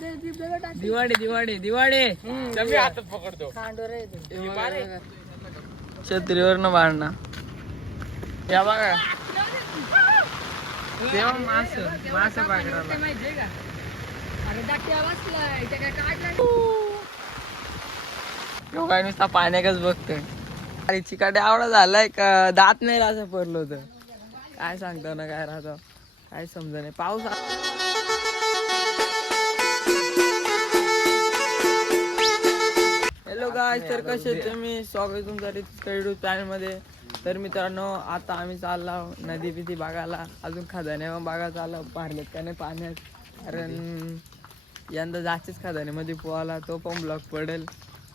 दिवाळी दिवाळी दिवाळी. मी हातात पकडतो. छत्रीवर न बाळणा या बघा. तेव्हा मास मास तो काय नुसता पाण्याकच बघतोय. अरे चिकाटे आवडा झालाय का? दात नाही असं पडलं होतं काय सांगतो ना काय राहतो? काय समजा नाही. पाऊस गाय तर कसे तुम्ही स्वागत तुमचं रितुका युट्यूब चॅनलमध्ये तर मित्रांनो आता आम्ही चाललो नदी बिदी बघायला. अजून खदाने बघायला चाललो पारलेत का नाही पाण्यात? कारण यंदा जास्तीच खदाण्यामध्ये पोहाला तो पण ब्लॉक पडेल.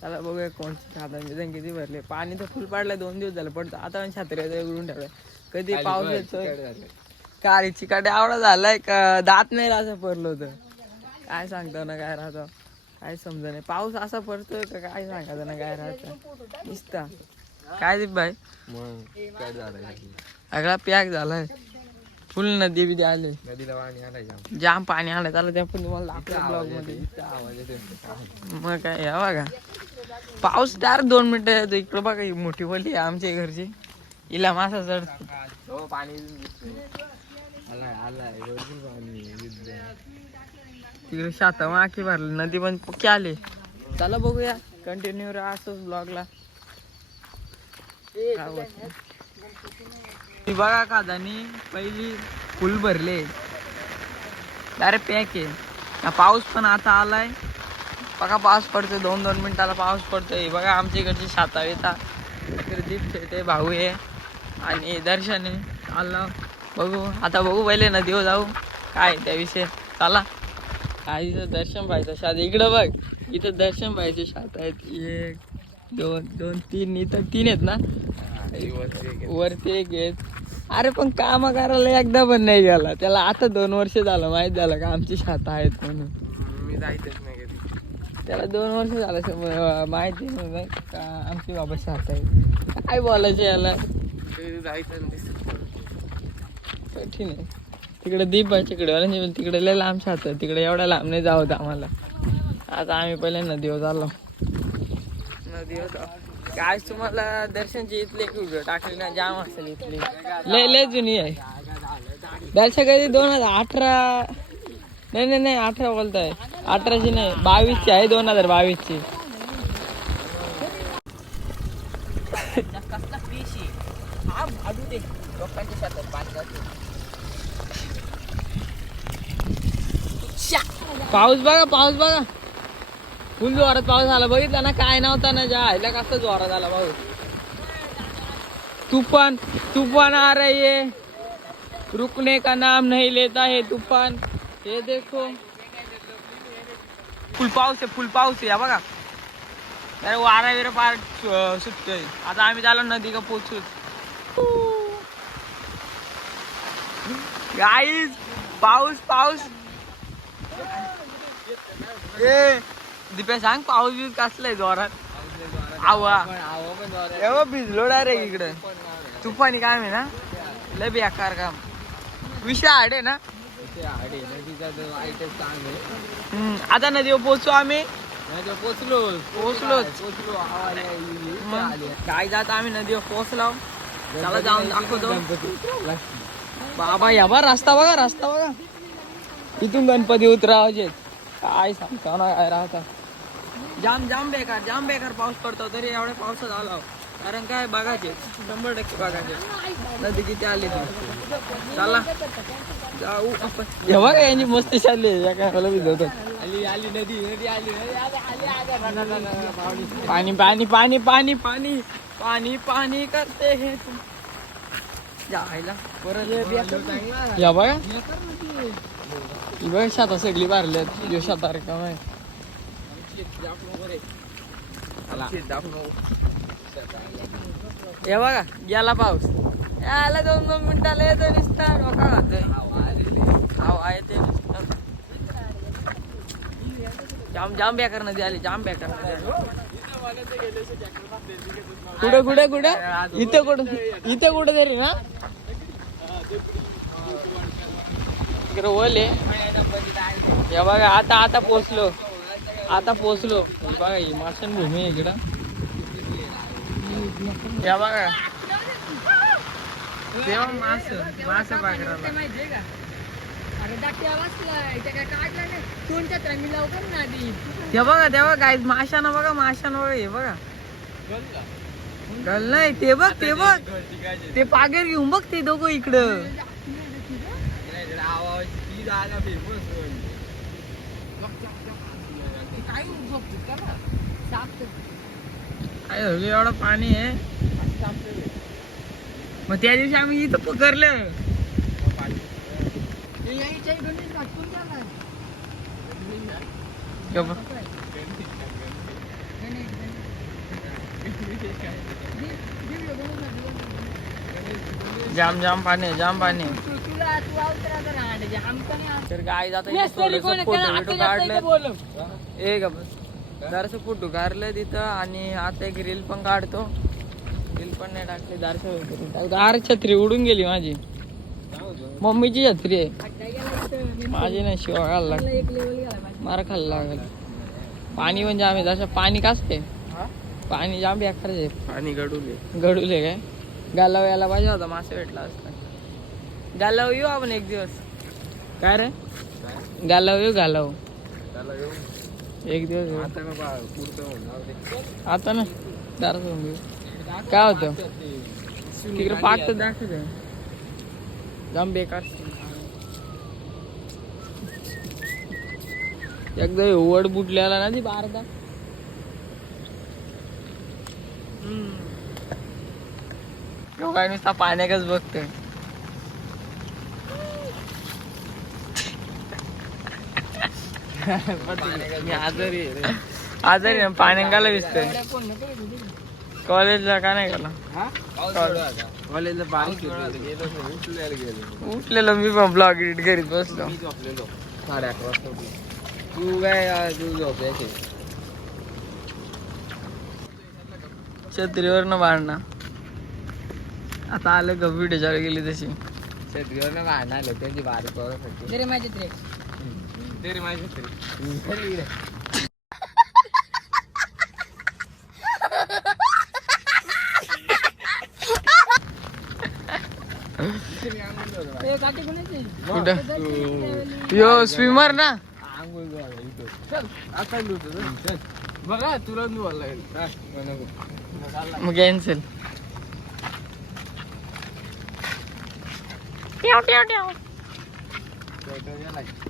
त्याला बघूया कोणती खादान बिदान किती भरले. पाणी तर फुल पाडलं दोन दिवस झालं. पडतं आता पण छत्री उघडून ठेवलं कधी पाऊस येतोय? काय चिकाटे. आवडा झालाय का? दात नाही असं पडलं होतं काय सांगतो ना काय राहतो? काय समजा नाही. पाऊस असा पडतोय का काय सांगायचं ना काय राहतं. निसता काय दीप भाई मग काय झालं सगळा पॅक झालाय. फुल नदी बिदी आले. नदीला पाणी आलाय जाम जाम पाणी आलं त्याला त्या पण तुम्हाला दाखवलं ब्लॉगमध्ये मग काय या बघा. पाऊस डायरेक्ट दोन मिनिटं येतो. इकडं बघा ही मोठी वली आहे आमच्या घरची. हिला मासा चढतो. हो पाणी आलाय आलाय. पाणी तिकडे शाता आखी भरली नदी पण पक्की आले. चला बघूया कंटिन्यू राहा असंच ब्लॉगला बघा कादानी पहिली फुल भरले. डायरेक्ट पॅक आहे. पाऊस पण आता आलाय. बघा पाऊस पडतोय दोन दोन मिनिटाला पाऊस पडतोय. बघा आमच्या इकडची शाता येतात दीप खेळते भाऊ आहे. आणि दर्शन आहे आलं. बघू आता बघू पहिले नदीवर जाऊ. काय त्याविषयी चला. इथं दर्शन पाहायचं शात इकडं बघ. इथं दर्शन पाहायचे शात आहेत. एक दोन दोन तीन. इथं तीन आहेत ना? वरती एक आहेत. अरे पण काम करायला एकदा पण नाही गेला. त्याला आता दोन वर्ष झालं. माहीत झालं का? आमची शात आहेत म्हणून. मी जायचंच नाही त्याला दोन वर्ष झालं. माहिती का आमची बाबा शात आहे काय बोलायचं याला? जायचं नाही. कठीण आहे. तिकडे दीप आहे तिकडे तिकडे लय लांब शात तिकडे एवढ्या लांब नाही जाऊ होतं आम्हाला. आता आम्ही पहिले नदीवर चाललो. नदीवर काय तुम्हाला दर्शनची इथली एक व्हिडिओ टाकली ना जाम असेल इथली. लय लय जुनी आहे. दर्शन कधी? दोन हजार अठरा. नाही नाही नाही अठरा बोलताय. अठराची नाही बावीसची आहे दोन हजार बावीसची. पाऊस बघा पाऊस बघा. फुल जोरात पाऊस आला बघितला ना काय नव्हता ना जा. आयला कसं जोरात आला पाऊस. तुफान तूफान आ रही है. रुकने का नाम नहीं लेता है तूफान. ये देखो. फुल पाऊस आहे फुल पाऊस आहे. बघा. अरे वारा विरा पार सुटतोय. आता आम्ही झालो नदी का पोचू गाईज पाऊस पाऊस. ए दिप्या सांग पाऊस बिऊस कसलाय जोरात? आवा. एवढं भिजलो डायरेक्ट इकडे. तुफानी काम आहे ना? लय बेकार काम. विषय आडे ना? हम्म, आता नदीवर पोचू आम्ही. पोचलो पोचलो मग? काय जात आम्ही नदीवर पोचलो चला जाऊन दाखवतो. बाबा या बा रस्ता बघा रस्ता बघा. इथून गणपती उतरावायचे काय सांगता ना काय राहता? जाम जाम बेकार जाम बेकार पाऊस पडतो तरी एवढ्या पावसात आला. कारण काय बघायचे शंभर टक्के बघायचे नदी किती आली ती. चला. जाऊ आपण. हे बघा यांची मस्ती चालली. या काय मला भिजवतो आली आली नदी नदी आली पाणी पाणी पाणी पाणी. पाणी पाणी पाणी करते हे जायला. परत या बघा. बघ शाता सगळी बारल्यात. यो शाता का आहे हे बघा गेला पाऊस. याला दोन दोन मिनिटाला येतो नुसता. डोका घालतोय हवा येते जाम जाम बेकार नदी आली जाम बेकार नदी आली. कुठे कुठे कुठे? इथे कुठं इथं कुठे तरी ना? इकडे ओल आहे. या बघा आता आता पोचलो आता पोचलो बघा ही मासन भूमी आहे इकडं. या बघा. तेव्हा मास मास पाकराला माहितीये का अरे काय काढला नाही लवकर ना आधी बघा तेव्हा काय माशानं बघा माशानं बघा हे बघा. गल नाही ते बघ ते बघ. ते पागेर घेऊन बघ ते दोघं इकडं. काय झोपतो का बा? साप तर. काय झालं एवढं पाणी आहे? मग त्या दिवशी आम्ही इथं पकडलं. जाम जाम पाणी आहे, जाम पाणी तर जाता फोटो. ए का बस. जरासं फोटो काढलं तिथं आणि आता एक रील पण काढतो. रील पण नाही टाकली दारसं अरे छत्री उडून गेली माझी. मम्मीची छत्री आहे. माझी नाही शिवा घालला. मार खाल्ला लागल. पाणी म्हणजे आम्ही जसं पाणी कासते पाणी जाम बेकार आहे. पाणी गडूले. गडूले काय? गालाव यायला पाहिजे होता मासे भेटला असता. गालाव येऊ आपण एक दिवस. काय रे? गालाव येऊ येऊ एक दिवस. आता ना दार काय होतं? तिकडे पाक तर दाखवत. जाम बेकार. एकदा हे वड बुटल्याला ना ती बारदा. तो काय नुसता पाण्याकच बघतोय. मी आजारी आहे रे. आजारी आहे. कॉलेजला का नाही गेला? कॉलेजला बारीक उठलेलो मी पण ब्लॉग एडिट करीत बसलो. साडे अकरा वाजता उठलो. तू काय अं, तू झोपायचे छत्रीवर न भांडणं. आता आलं का व्हिडिओ गेली तशी. छत्रीवर ना वाहन आलं त्यांची बारीक पोरासाठी माझे त्रे. तरी माझी छत्री ए, काठी कोणाची? कुठं त्याची यो स्विमर ना आंघोळ घाला इथं. चल, आता लुटू, चल, चल. बघा तुला बोलायला लागेल. हा, नको. मग कॅन्सल फोटो गेलाय. चालले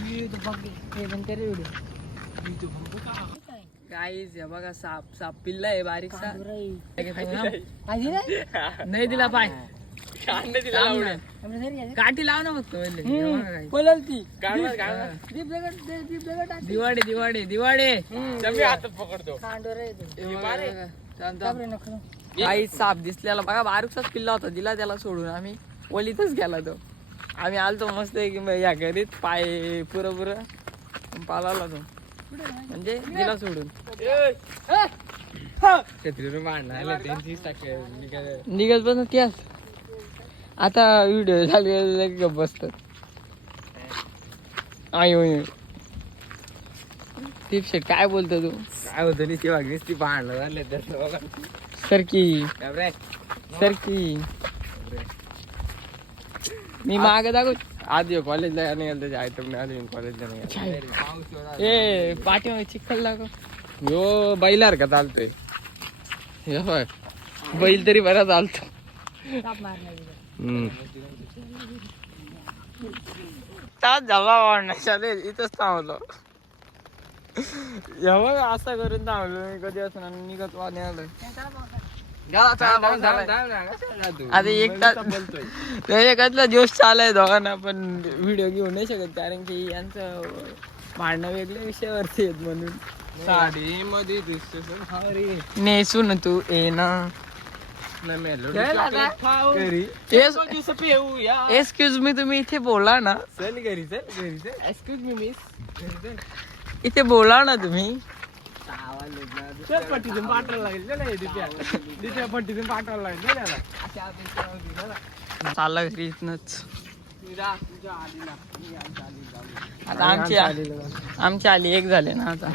बघ, हे हे बघा साप साप पिल्ला आहे बारीकसा कांदुराई. नाही? दिला पाय आहे. काठी लाव ना फक्त पहिले. हे हम्म, बघा guys. पळल ती. गाडवा, गाडवा. दीप दगड, दे- दीप दगड टाक. दिवाडे दिवाडे दिवाडे. हे बघा, हे बघा. थांब, थांब. बापरे, नको. काही साप दिसलेला बघा बारीकसाच पिल्ला होता दिला त्याला सोडून आम्ही ओलीतच गेला तो आम्ही आलतो मस्त की या घरीत. पाय पुरं पुरं. पालावला तो. म्हणजे दिला सोडून. निघत पण त्याच आता व्हिडिओ झाले बसतात. आयो शेट काय बोलतो तू? काय होतं नाही ती वागणीच ती भांडणं झाले सरकी. सरकी. मी माग दाखव. आधी कॉलेजला नाही गेलं त्याच्या आयटम नाही आली कॉलेजला नाही. ए पाठीमागे चिखल दाखव. यो बैलार का चालतोय? हे होय बैल तरी बरा चालतो. तास झाला वाढणार चालेल इथंच थांबलो. असं करून थांबलो मी कधी असं निघत वाणी आलं आता एक तास. त्याच्यातला जोश चालाय दोघांना पण व्हिडिओ घेऊ नाही शकत कारण की यांचं भांडणं वेगळ्या विषयावरती आहेत म्हणून. साडी मध्ये दिसते नेसून तू ये ना. एक्सक्यूज मी तुम्ही इथे बोला ना. चल घरी चल घरी चल. एक्सक्यूज मी मिस इथे बोला ना तुम्ही. चल पट्टीतून पाठवायला लागेल हे दिप्या दिप्या पट्टीतून पाठवायला लागेल चल याला. चालला घरी इथनच. आता आमची आमची आली एक झाले ना आता.